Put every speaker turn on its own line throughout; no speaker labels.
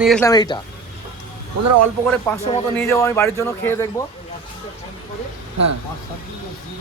নিয়ে গেছিলাম এইটা। বন্ধুরা, অল্প করে পাঁচশো মতো নিয়ে যাব, আমি বাড়ির জন্য খেয়ে দেখব। হ্যাঁ।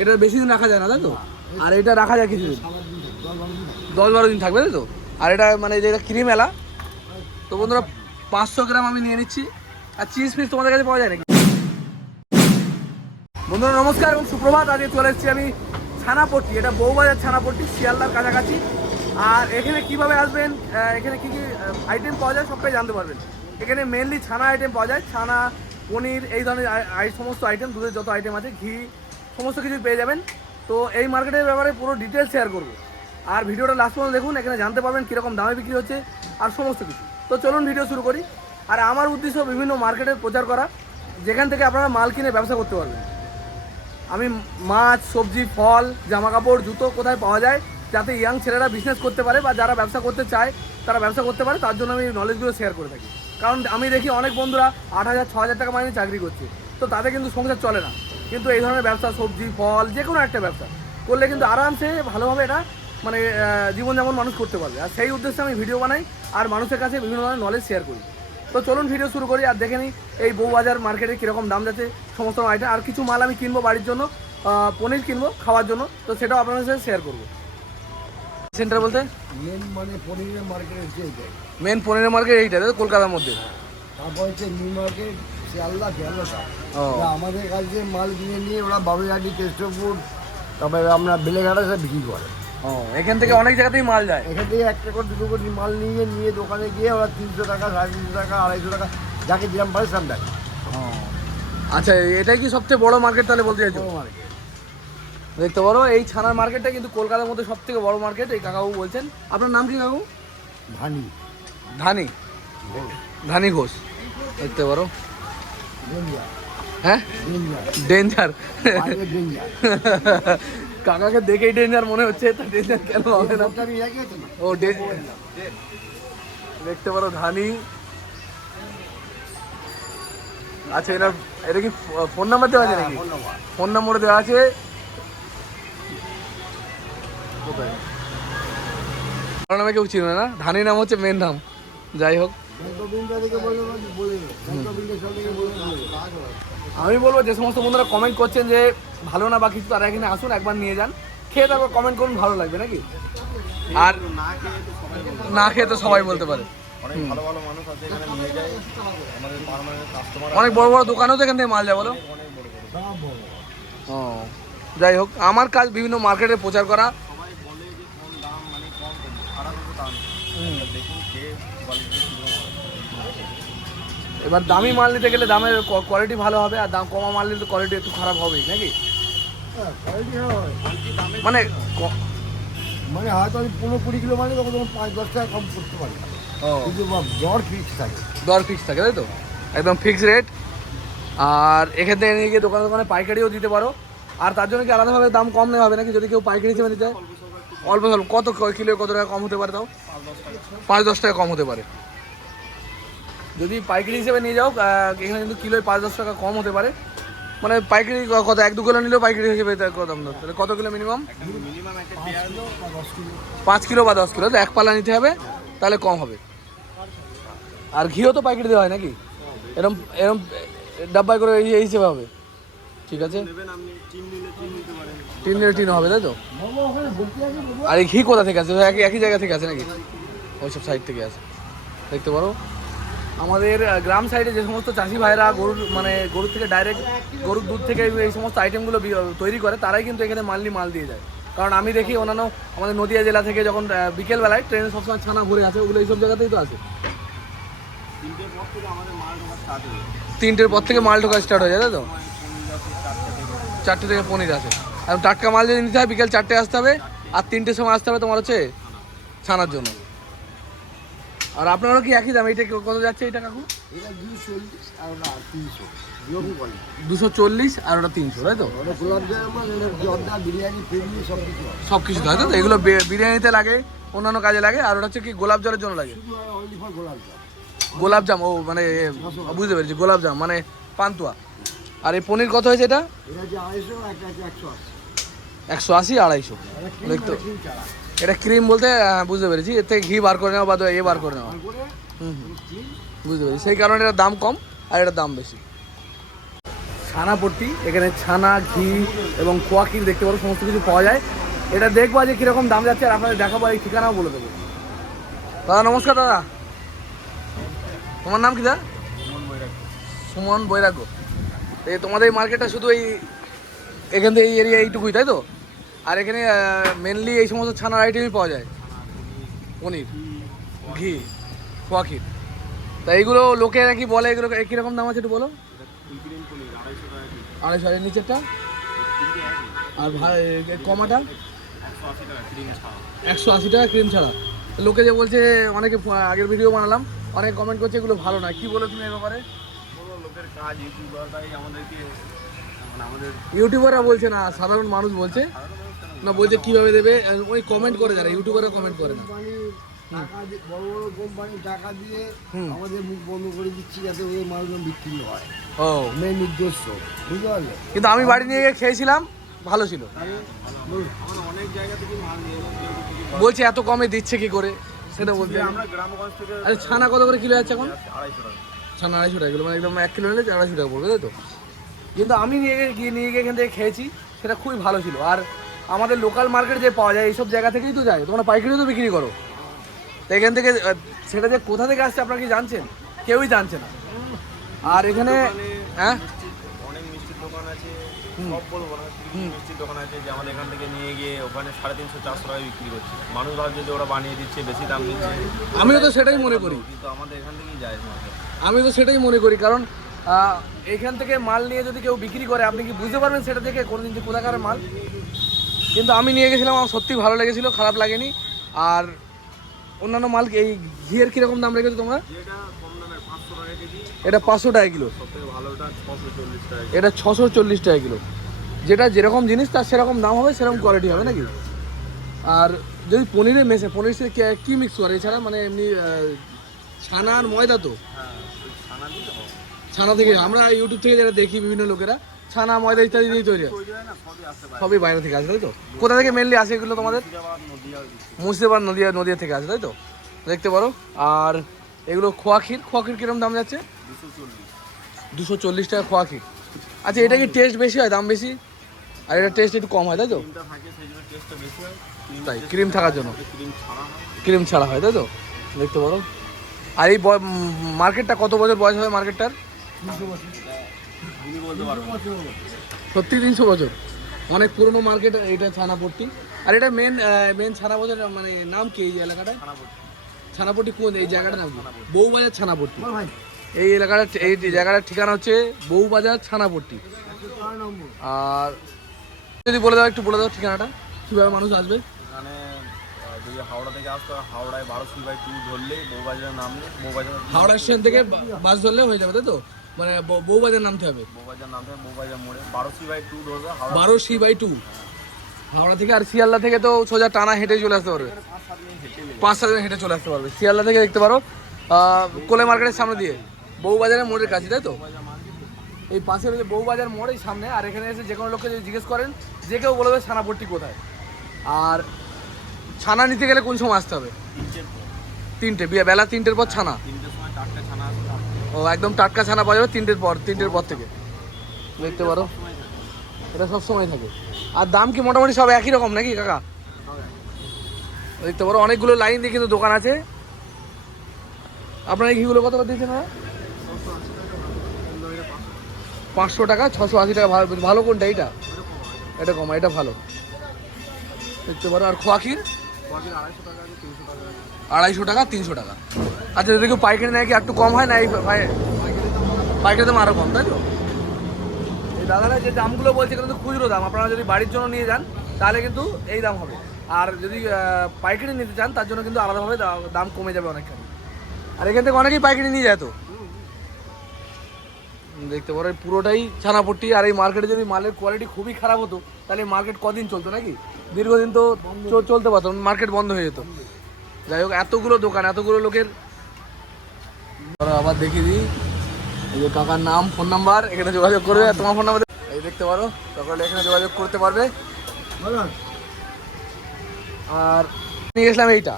এটা বেশি দিন রাখা যায় না, তাই তো? আর এটা রাখা যায় কিছুদিন। দশ বারো দিন থাকবে, তাই তো? আর এটা মানে যেটা ক্রিম এলা তো বন্ধুরা, পাঁচশো গ্রাম আমি নিয়ে নিচ্ছি। আর চিজ ফিজ তোমাদের কাছে পাওয়া যায় নাকি? বন্ধুরা, নমস্কার এবং সুপ্রভাত। আজকে চলে এসেছি আমি ছানাপট্টি। এটা বউবাজার ছানাপট্টি, শিয়ালদার কাছাকাছি। আর এখানে কীভাবে আসবেন? এখানে কি কি আইটেম পাওয়া যায়, সবটাই জানতে পারবেন। এখানে মেনলি ছানা আইটেম পাওয়া যায়, ছানা, পনির, এই ধরনের সমস্ত আইটেম দুধের যত আইটেম আছে, ঘি, সমস্ত কিছু পেয়ে যাবেন। তো এই মার্কেটের ব্যাপারে পুরো ডিটেলস শেয়ার করব। আর ভিডিওটা লাস্ট পর্যন্ত দেখুন, এখানে জানতে পারবেন কীরকম দামে বিক্রি হচ্ছে আর সমস্ত কিছু। তো চলুন ভিডিও শুরু করি। আর আমার উদ্দেশ্য বিভিন্ন মার্কেটের প্রচার করা, যেখান থেকে আপনারা মাল কিনে ব্যবসা করতে পারবেন। আমি মাছ, সবজি, ফল জামা কাপড় জুতো কোথায় পাওয়া যায় যাতে ইয়াং ছেলেরা বিজনেস করতে পারে বা যারা ব্যবসা করতে চায়, তারা ব্যবসা করতে পারে, তার জন্য আমি নলেজগুলো শেয়ার করে থাকি। কারণ আমি দেখি অনেক বন্ধুরা আট হাজার, ছ হাজার টাকা মাইনে চাকরি করছে। তো তাদের কিন্তু সংসার চলে না। কিন্তু এই ধরনের ব্যবসা, সবজি, ফল যে কোনো একটা ব্যবসা, করলে কিন্তু আরামসে ভালোভাবে এটা মানে জীবনযাপন মানুষ করতে পারবে। আর সেই উদ্দেশ্যে আমি ভিডিও বানাই আর মানুষের কাছে বিভিন্ন ধরনের নলেজ শেয়ার করি। তো চলুন ভিডিও শুরু করি আর দেখে নিই এই বউবাজার মার্কেটে কীরকম দাম যাচ্ছে, সমস্ত আইটেম আর কিছু মাল আমি কিনবো বাড়ির জন্য পনির কিনবো খাওয়ার জন্য। তো সেটাও আপনাদের সাথে শেয়ার করব। সেন্টার বলতে?
মেন মানে পনিরের মার্কেট হচ্ছে এইটাই।
মেন পনিরের মার্কেট এইটা কলকাতার মধ্যে।
তারপর হচ্ছে নিউ মার্কেট শিয়ালদা বেলসা আমাদের কাছে মাল কিনে নিয়ে ওরা বাবুঘাটি কেষ্টপুর তারপরে আমরা বেলেঘাটা সব বিক্রি করে।
এখান থেকে অনেক জায়গাতেই মাল যায়।
এখান থেকে একটা করে দুটো করে মাল নিয়ে নিয়ে দোকানে গিয়ে ওরা তিনশো টাকা সাড়ে তিনশো টাকা আড়াইশো টাকা যাকে যেরকম পারে সব দেয়।
আচ্ছা এটাই কি সবচেয়ে বড় মার্কেট তাহলে বলতে চাইছো?
মার্কেট
দেখতে পারো এই ছানার মার্কেটটা কিন্তু কলকাতার মধ্যে সব থেকে বড় মার্কেট এই কাকাবু বলছেন। আপনার নাম কি কাকু
ধানি।
ধানি? ধানি ঘোষ। দেখতে পারো। হ্যাঁ?
ডেঞ্জার।
কাকাকে দেখেই ডেঞ্জার মনে হচ্ছে তা ডেঞ্জার কেন হবে না? ও দেখতে পারো ধানি। আচ্ছা এটা এটা কি ফোন নাম্বার দেওয়া আছে নাকি? ফোন নম্বর দেওয়া আছে। কোথায়? নামে কেউ চিনবে না। ধানি নাম হচ্ছে মেন নাম যাই হোক। আমি বলব যে সমস্ত বন্ধুরা কমেন্ট করছেন যে, ভালো না বা কিছু, তারা এখানে আসুন, একবার নিয়ে যান। খেয়ে তারপর কমেন্ট করুন, ভালো লাগবে নাকি? আর না খেয়ে তো সবাই বলতে পারে।
অনেক
বড় বড় দোকানও তো এখান থেকে মাল ও, যাই হোক, আমার কাজ বিভিন্ন মার্কেটে প্রচার করা
সবাই বলে যে কম দাম মানে কম খারাপ কিন্তু তা না দেখুন খেয়ে কোয়ালিটি
এবার দামি মাল নিতে গেলে দামের কোয়ালিটি ভালো হবে আর দাম কমা মাল নিলে কোয়ালিটি একটু খারাপ হবেই নাকি?
হ্যাঁ কোয়ালিটি
মানে
মানে হয়তো আমি পনেরো কুড়ি কিলো মানে তখন পাঁচ দশ টাকা কম করতে পারি। কিন্তু জ্বর ফিক্স থাকে।
দর ফিক্স থাকে তাই তো? একদম ফিক্স রেট আর এখান থেকে নিয়ে গিয়ে দোকানে দোকানে পাইকারিও দিতে পারো। আর তার জন্য কি আলাদাভাবে দাম কম নেওয়া হবে নাকি? যদি কেউ পাইকারি হিসেবে নিতে অল্প স্বল্প। কত কিলো কত টাকা কম হতে পারে তাও? পাঁচ দশ টাকা কম হতে পারে। যদি পাইকারি হিসেবে নিয়ে যাও এখানে কিন্তু কিলোয় পাঁচ দশ টাকা কম হতে পারে। মানে পাইকারি কত? এক দু কিলো নিলেও পাইকারি হিসেবে কত তাহলে কত কিলো মিনিমাম
পাঁচ কিলো বা দশ কিলো
তো এক পাল্লা নিতে হবে, তাহলে কম হবে। আর ঘিও তো পাইকারি দেওয়া হয় নাকি? এরম এরম ডাব্বাই করে এই হিসেবে হবে। ঠিক আছে? তিন লিটার টিন হবে, তাই তো? আর এই ঘি কোথা থেকে আছে একই একই জায়গা থেকে আছে নাকি? ওইসব সাইড থেকে আছে দেখতে পারো? আমাদের গ্রাম সাইডে যে সমস্ত চাষি ভাইরা গরুর মানে গরুর থেকে ডাইরেক্ট গরুর দুধ থেকে এই- সমস্ত আইটেমগুলো তৈরি করে, তারাই কিন্তু এখানে মালনি মাল দিয়ে যায়। কারণ আমি দেখি অন্যান্য আমাদের নদিয়া জেলা থেকে যখন বিকেলবেলায় ট্রেনে সবসময় ছানা ঘুরে আছে ওগুলো এইসব জায়গাতেই তো আছে
তিনটের পর থেকে মাল ঢোকা স্টার্ট হয়ে যায়,
তাই তো?
চারটে থেকে
পনির আছে আর টাটকা মাল যদি নিতে হয়, বিকেল চারটে আসতে হবে, আর তিনটের সময় আসতে হবে তোমার হচ্ছে ছানার জন্য। আর আপনারও কি একই দাম? এইটা কত যাচ্ছে এটা কাকু?
এটা দুশো চল্লিশ আর ওটা তিনশো।
দুশো চল্লিশ আর ওটা তিনশো তাই তো?
এটা বিরিয়ানি সব কিছু
তাই তো? এগুলো বিরিয়ানিতে লাগে অন্যান্য কাজে লাগে আর ওটা হচ্ছে কি গোলাপ জলের জন্য লাগে?
গোলাপ জাম।
ও মানে বুঝতে পেরেছি গোলাপ জাম মানে পান্তুয়া। আর এই পনির কত হয়েছে এটা?
এটা একশো আশি।
আড়াইশো।
এটা
দেখতো এটা ক্রিম বলতে বুঝতে পেরেছি। এর থেকে ঘি বার করে নেওয়া বা এ বার করে নেওয়া। হুম। বুঝতে পেরেছি। সেই কারণে এটার দাম কম আর এটার দাম বেশি। ছানাপট্টি এখানে ছানা ঘি এবং খোয়া দেখতে পারো সমস্ত কিছু পাওয়া যায়। এটা দেখব যে কীরকম দাম যাচ্ছে আর আপনাদের দেখাবো এই ঠিকানাও বলে দেবো। দাদা নমস্কার দাদা। তোমার নাম কি দা সুমন বৈরাগ্য। এই তোমাদের এই মার্কেটটা শুধু এই এখান থেকে এই এরিয়া এইটুকুই তাই তো? আর এখানে মেনলি এই সমস্ত ছানার আইটেমই পাওয়া যায়। পনির ঘি খোয়া ক্ষীর তা এইগুলো লোকেরা কি বলে? এগুলো কীরকম দাম আছে একটু বলো?
আড়াইশো
হাজার নিচেরটা? আর ভা- এ কমাটা?
একশো আশি টাকা ক্রিম ছাড়া।
লোকে যে বলছে অনেকে আগের ভিডিও বানালাম অনেক কমেন্ট করছে এগুলো ভালো না কি বলো তুমি এ ব্যাপারে?
লোকের কাজ আমাদেরকে মানে আমাদের
ইউটিউবাররা বলছে না সাধারণ মানুষ বলছে। না বলছে কীভাবে দেবে? ওই কমেন্ট করে যারা ইউটিউবাররা কমেন্ট করে না।
টাকা বড় বড় কোম্পানি টাকা দিয়ে
হুম।
আমাদের মুখ বন্ধ করে দিচ্ছি যাতে ওদের মানুষজন বিক্রি হয়।
ও।
মেন উদ্দেশ্য বুঝতে পারলে?
কিন্তু আমি বাড়ি নিয়ে গিয়ে খেয়েছিলাম ভালো ছিল।
অনেক জায়গা থেকে মাল
বলছে এত কমে দিচ্ছে কি করে? সেটা বলতে
বলে। আমরা গ্রামগঞ্জ থেকে
আরে ছানা কত করে কিলো যাচ্ছে এখন?
আড়াইশো টাকা।
ছানা আড়াইশো টাকা কিলো মানে একদম এক কিলো নিলে আড়াইশো টাকা পড়বে তাই তো? কিন্তু আমি নিয়ে গিয়ে গিয়ে নিয়ে গিয়ে এখান থেকে খেয়েছি সেটা খুবই ভালো ছিল। আর আমাদের লোকাল মার্কেট যে পাওয়া যায় এইসব জায়গা থেকেই তো যায়। তোমরা পাইকারিও তো বিক্রি করো। তো এখান থেকে সেটা যে কোথা থেকে আসছে আপনারা কি জানছেন? কেউই জানছে না। আর এখানে হ্যাঁ?
অনেক মিষ্টির দোকান আছে সব বলব না কিছু কিছু মিষ্টির দোকান আছে যে আমাদের এখান থেকে নিয়ে গিয়ে ওখানে সাড়ে তিনশো চারশো টাকায় বিক্রি করছে। মানুষ ভাবছে যে ওরা বানিয়ে দিচ্ছে বেশি দাম দিচ্ছে।
আমিও তো সেটাই মনে করি।
কিন্তু আমাদের এখান থেকেই যায়।
আমি তো সেটাই মনে করি কারণ এখান থেকে মাল নিয়ে যদি কেউ বিক্রি করে আপনি কি বুঝতে পারবেন সেটা দেখে কোনদিন যে কোথাকার মাল? কিন্তু আমি নিয়ে গেছিলাম আমার সত্যি ভালো লেগেছিল খারাপ লাগেনি। আর অন্যান্য মাল এই ঘিয়ের কীরকম দাম রেখেছো তোমরা? এটা পাঁচশো টাকা কিলো। এটা ছশো চল্লিশ টাকা কিলো। যেটা যেরকম জিনিস তার সেরকম দাম হবে সেরকম কোয়ালিটি হবে নাকি? আর যদি পনিরে মেশে পনির সাথে কে- মিক্স করে? এছাড়া মানে এমনি ছানা আর ময়দা তো?
হ্যাঁ ছানা
ছানা থেকে আমরা ইউটিউব থেকে যারা দেখি বিভিন্ন লোকেরা ছানা, ময়দা ইত্যাদি দিয়ে তৈরি হয়।
হয় সবই
বাইরে থেকে আসে, তাই তো? কোথা থেকে মেনলি আসে এগুলো তোমাদের?
মুর্শিদাবাদ নদিয়া
নদিয়া থেকে আসে, তাই তো? দেখতে পারো। আর এগুলো খোয়া ক্ষীর খোয়া ক্ষীর কিরম দাম যাচ্ছে?
দুশো চল্লিশ
টাকা খোয়া ক্ষীর। আচ্ছা এটা কি টেস্ট বেশি হয়, দাম বেশি? আর এটা টেস্ট একটু কম হয়, তাই তো?
হয়
তাই ক্রিম থাকার জন্য।
ক্রিম ছাড়া হয়
হয় তাই তো? দেখতে পারো। আর এই মার্কেটটা কত বছর বয়স হবে মার্কেটটার?
তুমি বলতে পারবে
সত্যি তিনশো বছর। অনেক পুরনো মার্কেট এটা ছানাপট্টি। আর এটা মেন মেন ছানাপট্টি মানে নাম কি এই এলাকাটা। ছানাপট্টি কোন? এই জায়গাটার নাম বউবাজার ছানাপট্টি। এই এলাকাটা এই জায়গাটার ঠিকানা হচ্ছে বউবাজার ছানাপট্টি। আর যদি বলে দাও একটু বলে দাও ঠিকানাটা। কীভাবে মানুষ আসবে?
এখানে যদি হাওড়া থেকে আসতে হয় হাওড়ায় বারোশো বাই টু ধরলে বউবাজারের নামলে বউবাজার
হাওড়া স্টেশন থেকে বাস ধরলে হয়ে যাবে তাই তো? মানে বউ- বউবাজার নামতে হবে।
বউবাজার নামতে হবে বউবাজার মোড়ে। বারোশো বাই টু ধরবে হাওড়া
বারো সি বাই টু। হাওড়া থেকে আর শিয়ালদা থেকে তো সোজা টানা হেঁটে চলে আসতে পারবে।
পাঁচ সাত হেঁটে
চলে আসতে পারবে। শিয়ালদা থেকে দেখতে পারো কোলে মার্কেটের সামনে দিয়ে। বউবাজারের মোড়ের কাছে তাই তো? এই পাশে রয়েছে বউবাজার মোড় এই সামনে আর এখানে এসে যে কোনো লোককে যদি জিজ্ঞেস করেন যে কেউ বলবে ছানাপট্টি কোথায়। আর ছানা নিতে গেলে কোন সময় আসতে হবে? তিনটে বিয়ে বেলা তিনটের পর ছানা। ও, একদম টাটকা ছানা পাওয়া যাবে তিনটের পর তিনটের পর থেকে। দেখতে পারো। এটা সব সময় থাকে। আর দাম কি মোটামুটি সব একই রকম নাকি, কাকা? দেখতে পারো, অনেকগুলো লাইন দিয়ে কিন্তু দোকান আছে। আপনার এই ঘিগুলো কত করে দিয়েছেন পাঁচশো টাকা, ছশো আশি টাকা, ভালো কোনটা এটা এটা কম, এটা ভালো। দেখতে পারো, আর খোয়া ক্ষীর?
আড়াইশো টাকা তিনশো টাকা
আচ্ছা যদি কেউ পাইকারি নেয় কি একটু কম হয় না এই পাই- পাইকারি দাম আরও কম তাই তো? এই দাদারা যে দামগুলো বলছে কিন্তু খুচরো দাম। আপনারা যদি বাড়ির জন্য নিয়ে যান তাহলে কিন্তু এই দাম হবে। আর যদি পাইকারি নিতে চান তার জন্য কিন্তু আলাদাভাবে দাম কমে যাবে অনেকখানি। আর এখান থেকে অনেকেই পাইকারি নিয়ে যায় তো? দেখতে পারো পুরোটাই ছানাপট্টি আর এই মার্কেটে যদি মালের কোয়ালিটি খুবই খারাপ হতো, তাহলে মার্কেট কদিন চলতো নাকি? দীর্ঘদিন তো চলতে পারতো মার্কেট বন্ধ হয়ে যেত। যাই হোক, এতগুলো দোকান, এতগুলো লোকের। আবার দেখিয়ে দিই। এই যে কাকার নাম ফোন নাম্বার এখানে যোগাযোগ করবে। আর তোমার ফোন নাম্বার এই দেখতে পারো, সকলে এখানে যোগাযোগ করতে পারবে। আর নিয়ে গেছিলাম এইটা।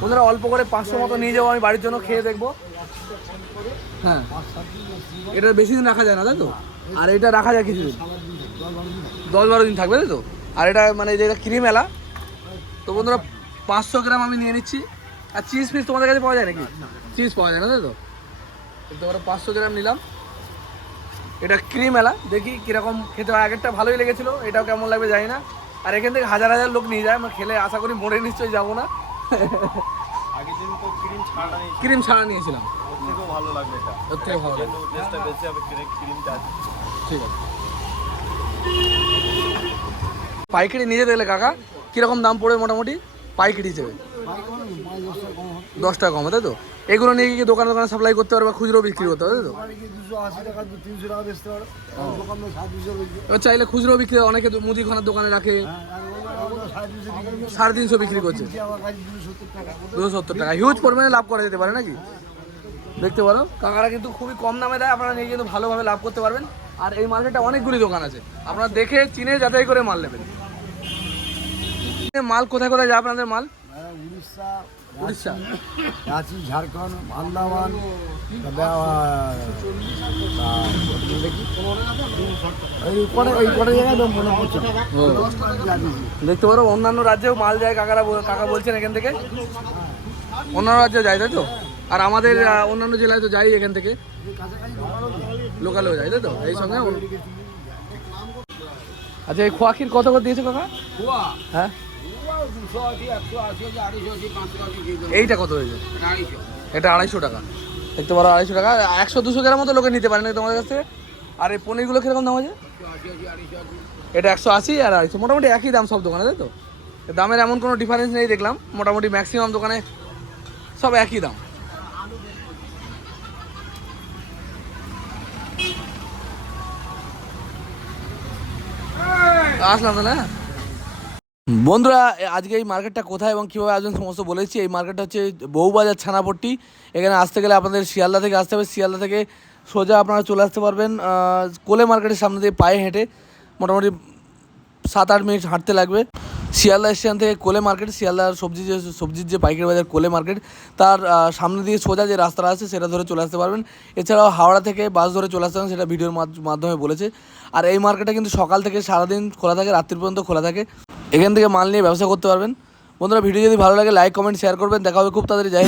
বন্ধুরা, অল্প করে পাঁচশো মতো নিয়ে যাব, আমি বাড়ির জন্য খেয়ে দেখব। হ্যাঁ। এটা বেশি দিন রাখা যায় না তাই তো? আর এটা রাখা যায় কিছুদিন।
দিন দশ বারো দিন
থাকবে তাই তো? আর এটা মানে যেটা ক্রিম এলা তো বন্ধুরা পাঁচশো গ্রাম আমি নিয়ে নিচ্ছি। আর চিজ ফিজ তোমাদের কাছে পাওয়া যায় নাকি? চিজ পাওয়া যায় না তাই তো? তো ওরা পাঁচশো গ্রাম নিলাম। এটা ক্রিম এলা দেখি কীরকম খেতে হয়। আগেরটা ভালোই লেগেছিলো এটাও কেমন লাগবে জানি না। আর এখান থেকে হাজার হাজার লোক নিয়ে যায় আমরা খেলে আশা করি মরে নিশ্চয়ই যাব না।
ক্রিম ছাড়া
নিয়েছিলাম।
থেকেও ভালো লাগবে এটা।
ওর থেকে ভালো লাগবে।
টেস্টটা বেশি হবে ক্রিমটা আছে।
ঠিক আছে। পাইকারি নিয়ে যেতে গেলে কাকা কীরকম দাম পড়বে মোটামুটি? পাইকারি হিসেবে।
দশ টাকা কম
তাই তো? এগুলো নিয়ে গিয়ে দোকানে দোকানে সাপ্লাই করতে পারবে বা খুচরো বিক্রি করতে পারবে তাই তো? এবার চাইলে খুচরো বিক্রি অনেকে তো মুদিখানার দোকানে রাখে।
হ্যাঁ সাড়ে তিনশো বিক্রি করছে। দুশো সত্তর টাকা।
হিউজ পরিমাণে লাভ করা যেতে পারে নাকি? দেখতে পারো। কাকারা কিন্তু খুবই কম দামে দেয় আপনারা নিয়ে কিন্তু ভালোভাবে লাভ করতে পারবেন। আর এই মার্কেটে অনেকগুলি দোকান আছে। আপনারা দেখে চিনে যাচাই করে মাল নেবেন। মাল কোথায় কোথায় যায় আপনাদের মাল?
উড়িষ্যা
উড়িষ্যা।
রাঁচি ঝাড়খণ্ড আন্দামান।
দেখতে পারো অন্যান্য রাজ্যেও মাল যায় কাকারা কাকা বলছেন এখান থেকে। অন্যান্য রাজ্যে যায় তাই তো? আর আমাদের অন্যান্য জেলায় তো যাই এখান থেকে। লোকালেও যায় তাই তো? এই সঙ্গে আচ্ছা এই খোয়াখির কত করে দিয়েছে কাকা? হ্যাঁ? এইটা কত হয়েছে? এটা আড়াইশো। টাকা। দেখতে পারো আড়াইশো টাকা। একশো দুশো গ্রাম মতো লোকে নিতে পারে না তোমাদের কাছ থেকে? আর এই পনিরগুলো কীরকম দাম আছে? এটা একশো আশি আর আড়াইশো। মোটামুটি একই দাম সব দোকানে তাই তো? দামের এমন কোনো ডিফারেন্স নেই দেখলাম। মোটামুটি ম্যাক্সিমাম দোকানে সব একই দাম। আসলাম তাহলে হ্যাঁ? বন্ধুরা আজকে এই মার্কেটটা কোথায় এবং কীভাবে আসবেন সমস্ত বলেছি। এই মার্কেটটা হচ্ছে বউবাজার ছানাপট্টি। এখানে আসতে গেলে আপনাদের শিয়ালদা থেকে আসতে হবে। শিয়ালদা থেকে সোজা আপনারা চলে আসতে পারবেন কোলে মার্কেটের সামনে দিয়ে পায়ে হেঁটে মোটামুটি সাত আট মিনিট হাঁটতে লাগবে। শিয়ালদা স্টেশন থেকে কোলে মার্কেট শিয়ালদার সবজি যে, সবজির যে পাইকারি বাজার কোলে মার্কেট, তার সামনে দিয়ে সোজা যে রাস্তাটা আছে সেটা ধরে চলে আসতে পারবেন। এছাড়াও হাওড়া থেকে বাস ধরে চলে আসতে পারেন সেটা ভিডিওর মাধ- মাধ্যমে বলেছে। আর এই মার্কেটটা কিন্তু সকাল থেকে সারাদিন খোলা থাকে, রাত্রি পর্যন্ত খোলা থাকে। এখান থেকে মাল নিয়ে ব্যবসা করতে পারবেন। বন্ধুরা, ভিডিও যদি ভালো লাগে, লাইক, কমেন্ট শেয়ার করবেন। দেখা হবে খুব তাড়াতাড়ি যাই